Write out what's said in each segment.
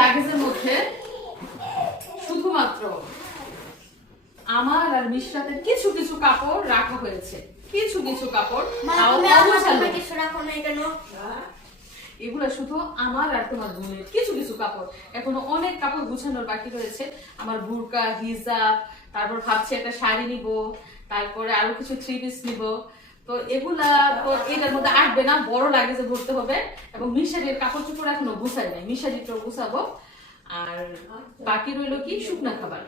লাগেজের মধ্যে শুধুমাত্র আমার আর মিশরাতের কিছু কিছু কাপড় রাখা হয়েছে, কিছু কিছু কাপড়। এগুলো শুধু আমার আর তোমার বোনের কিছু কিছু কাপড়, এখনো অনেক কাপড় গুছানোর বাকি রয়েছে। আমার বুরকা, হিজাব, তারপর ভাবছি একটা শাড়ি নিব, তারপরে আরো কিছু থ্রি পিস নিব। তো এগুলা তো এটার মধ্যে আসবে না, বড় লাগেজে ভরতে হবে। এবং মিশারির কাপড় চোপড় এখনো গুছাই নাই, মিশারিটাও গুছাবো। আর বাকি রইলো কি শুকনা খাবার।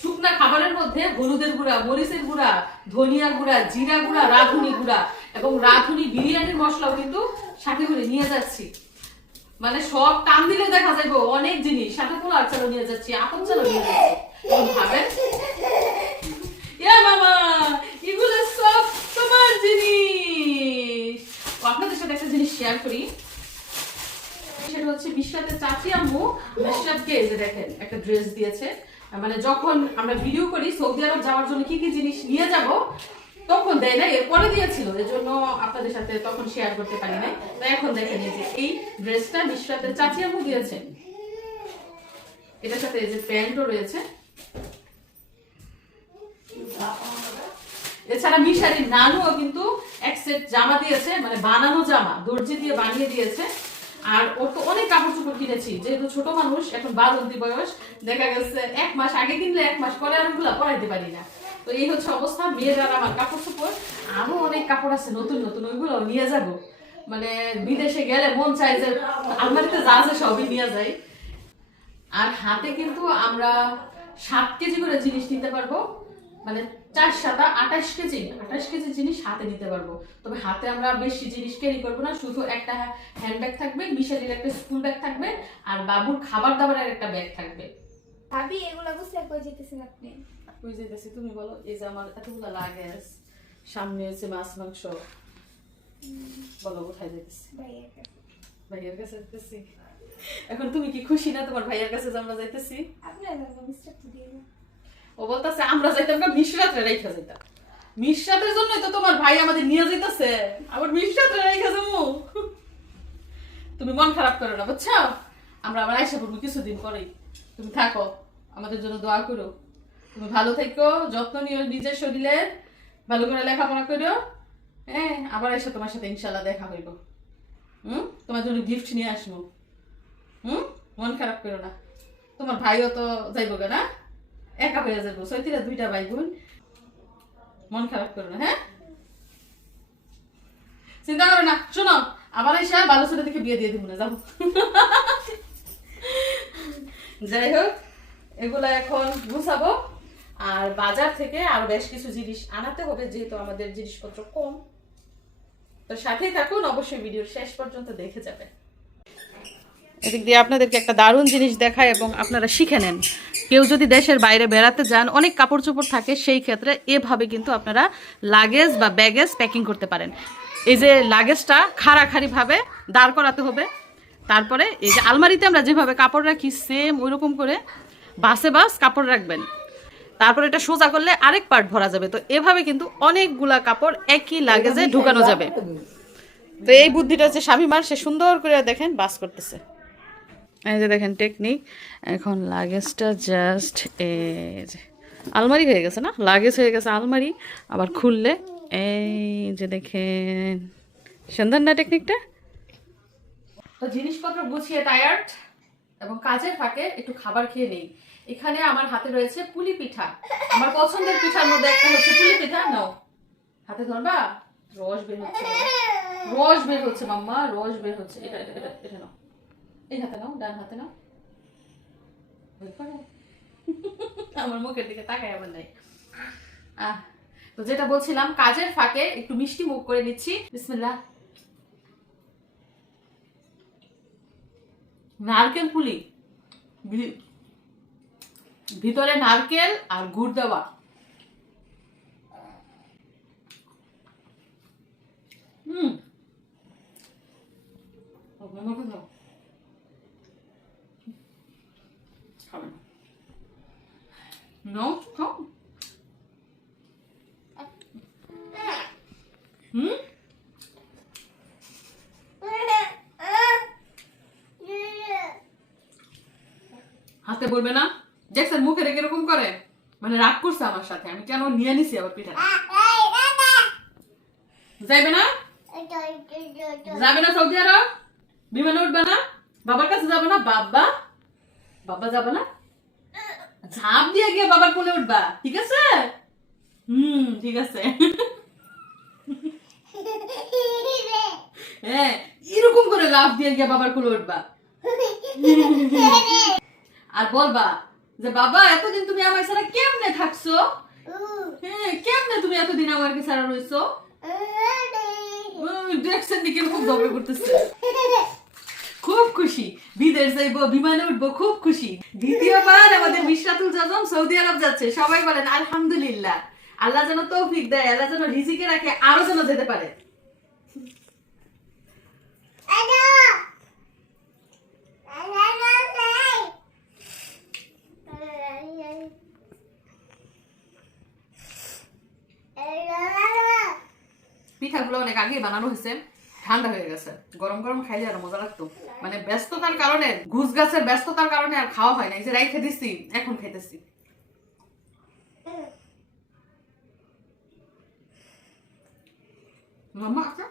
শুকনা খাবারের মধ্যে হলুদের গুঁড়া, মরিচের গুঁড়া, ধনিয়া গুঁড়া, জিরা গুঁড়া, রাঁধুনি গুঁড়া এবং রাঁধুনি বিরিয়ানির মশলাও কিন্তু সাথে করে নিয়ে যাচ্ছি। মানে সব টান দিলে দেখা যাবে অনেক জিনিস, সাথে পোলার চালও নিয়ে যাচ্ছি, আপন চালও নিয়ে যাচ্ছি। ভাবেন মামা, এগুলো সব তোমার জিনিস। আপনাদের সাথে একটা জিনিস শেয়ার করি, সেটা হচ্ছে মিশরাতের চাচি আম্মু মিশরাতকে এই যে দেখেন একটা ড্রেস দিয়েছে। মানে যখন আমরা ভিডিও করি সৌদি আরব যাওয়ার জন্য কি কি জিনিস নিয়ে যাব তখন দেয় না, এরপরে দিয়েছিল, এর জন্য আপনাদের সাথে তখন শেয়ার করতে পারি নাই। তো এখন দেখেন এই যে এই ড্রেসটা মিশরাতের চাচি আম্মু দিয়েছে, এটার সাথে এই যে প্যান্টও রয়েছে। এছাড়া মিশারির নানুও কিন্তু এক সেট জামা দিয়েছে, মানে বানানো জামা, দর্জি দিয়ে বানিয়ে দিয়েছে। আর ওর তো অনেক কাপড় চোপড় কিনেছি, যেহেতু ছোট মানুষ, এখন বারন্তি বয়স, দেখা গেছে 1 মাস আগে কিনলে 1 মাস পরে আর ওগুলা পরাইতে পারি না। তো এই হচ্ছে অবস্থা। মেয়েরা আমার কাপড় চোপড়, আরো অনেক কাপড় আছে নতুন নতুন, ওইগুলো নিয়ে যাব। মানে বিদেশে গেলে মন চাই যে আলমারিতে যা আছে সবই নিয়ে যাই। আর হাতে কিন্তু আমরা 7 কেজি করে জিনিস নিতে পারবো, মানে 4 7 28 কেজি, 28 কেজি জিনিস হাতে নিতে পারবো। তবে হাতে আমরা বেশি জিনিস ক্যারি করবো না, শুধু একটা হ্যান্ডব্যাগ থাকবে, মিশালির একটা স্কুল ব্যাগ থাকবে, আর বাবুর খাবার দাবারের একটা ব্যাগ থাকবে। ভাবি এগুলা বুঝলে কই যেতেছেন আপনি? কই যেতেছি তুমি বলো? এই যে আমার এতগুলো লাগেজ, সামনে হচ্ছে মাছ মাংস, বলো কোথায় যেতেছি? ভাইয়ের কাছে যেতেছি। এখন তুমি কি খুশি না তোমার ভাইয়ের কাছে যে আমরা যাইতেছি? ও বলতেছে আমরা যাইতাম না, মিশরাতে রাইখা যাইতাম। মিশরাতের জন্যই তো তোমার ভাই আমাদের নিয়ে যাইতেছে, আবার মিশরাতে রাইখা যাবো। তুমি মন খারাপ করো না, বুঝছো? আমরা আবার আইসা পড়বো কিছুদিন পরেই। তুমি থাকো, আমাদের জন্য দোয়া করো। তুমি ভালো থেকো, যত্ন নিও নিজের শরীরের, ভালো করে লেখাপড়া করো। হ্যাঁ, আবার এসে তোমার সাথে ইনশাল্লাহ দেখা হইব। তোমার জন্য গিফট নিয়ে আসবো। মন খারাপ করো না। তোমার ভাইও তো যাইবো না, একা হয়ে যাবো, সৈতিরা 2টা ভাই বোন। মন খারাপ করো না, হ্যাঁ? চিন্তা করো না। শোনো, আবার এসে ভালো ছেলে দেখে বিয়ে দিয়ে দিব না, যাবো। যাই হোক, এগুলা এখন গুছাবো। আর বাজার থেকে আরো বেশ কিছু জিনিস আনাতে হবে, যেহেতু আমাদের জিনিসপত্র কম। তো সাথেই থাকুন, অবশ্যই ভিডিওর শেষ পর্যন্ত দেখে যাবেন। এদিক দিয়ে আপনাদেরকে একটা দারুণ জিনিস দেখায় এবং আপনারা শিখে নেন। কেউ যদি দেশের বাইরে বেড়াতে যান, অনেক কাপড় চোপড় থাকে, সেই ক্ষেত্রে এভাবে কিন্তু আপনারা লাগেজ বা ব্যাগেজ প্যাকিং করতে পারেন। এই যে লাগেজটা খাড়াখাড়িভাবে দাঁড় করাতে হবে, তারপরে এই যে আলমারিতে আমরা যেভাবে কাপড় রাখি সেম ওই রকম করে বাসে বাস কাপড় রাখবেন। তারপরে এটা সোজা করলে আরেক পার্ট ভরা যাবে। তো এভাবে কিন্তু অনেকগুলা কাপড় একই লাগেজে ঢুকানো যাবে। তো এই বুদ্ধিটা হচ্ছে শামিমার, সে সুন্দর করে দেখেন বাস করতেছে। এই যে দেখেন টেকনিক। এখন লাগেজটা জাস্ট এই যে আলমারি হয়ে গেছে না, লাগেজ হয়ে গেছে আলমারি। আবার খুললে এই যে দেখেন, সুন্দর না টেকনিকটা? তো জিনিসপত্র গুছিয়ে টায়ার্ড এবং কাজের ফাঁকে একটু খাবার খেয়ে নেই। এখানে আমার হাতে রয়েছে পুলি পিঠা। আমার পছন্দের পিঠার মধ্যে একটা হচ্ছে পুলি পিঠা। নাও, হাতে ধরবা, রস বের হচ্ছে, রস বের হচ্ছে মাম্মা, রস বের হচ্ছে। এটা এটা এটা এটা নাও, এই হাতে নাও, ডান হাতে নাও। আমার মুখের দিকে তাকাই আবার নাই। তো যেটা বলছিলাম, কাজের ফাঁকে একটু মিষ্টি মুখ করে নিচ্ছি। বিসমিল্লাহ। নারকেল পুলি, ভিতরে নারকেল আর গুড় দেওয়া। No, come. হাতে বলবে না, দেখছেন মুখে রেখে এরকম করে, মানে রাগ করছে আমার সাথে, আমি কেন নিয়ে নিছি আবার পিঠা। যাইবে না, যাবে না সৌদি আরব, বিমানে উঠবে না, বাবার কাছে যাবে না, বাবা বাবা যাবে না, ঝাঁপ দিয়ে গিয়ে বাবার কোলে উঠবা, ঠিক আছে? ঠিক আছে। হ্যাঁ, এরকম করে লাফ দিয়ে গিয়ে বাবার কোলে উঠবা আর বলবা যে বাবা এতদিন তুমি আমার ছাড়া কেমনে থাকছো, হ্যাঁ কেমনে তুমি এতদিন আমাকে ছাড়া রইছো। দেখছেন নি কিরকম ঝগড়া করতেছে, খুব খুশি, বিদেশ যাইবো, বিমানে উঠবো, খুব খুশি। দ্বিতীয়বার আমাদের মিশরাতুল জাজম সৌদি আরব যাচ্ছে, সবাই বলেন আলহামদুলিল্লাহ, আল্লাহ যেন তৌফিক দেয়, আল্লাহ যেন রিজিকে রাখে, আরো যেন যেতে পারে। পিঠাগুলো অনেক আগে বানানো হয়েছে, ঠান্ডা হয়ে গেছে, গরম গরম খাইলে আরো মজা লাগতো। মানে ব্যস্ততার কারণে, ঘুষ গাছের ব্যস্ততার কারণে আর খাওয়া হয় না, এই যে রাইখে দিছি, এখন খাইতেছি। মাম্মা আচ্ছা,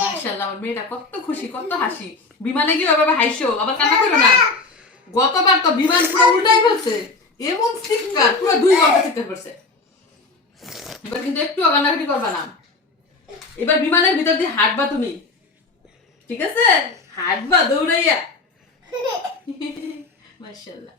মাশাআল্লাহ আমার মেয়েটা কত খুশি, কত হাসি। বিমানে গিয়ে ওভাবে হাসিও, আবার কান্না করো না। গতবার তো বিমান পুরো উল্টাই ফেলছে, এমন চিৎকার, পুরো 2 ঘন্টা চিৎকার করছে। এবার কিন্তু একটু কান্নাকাটি করবা না, এবার বিমানের ভিতর দিয়ে হাঁটবা তুমি, ঠিক আছে? হাঁটবা দৌড়াইয়া। মাশাআল্লাহ।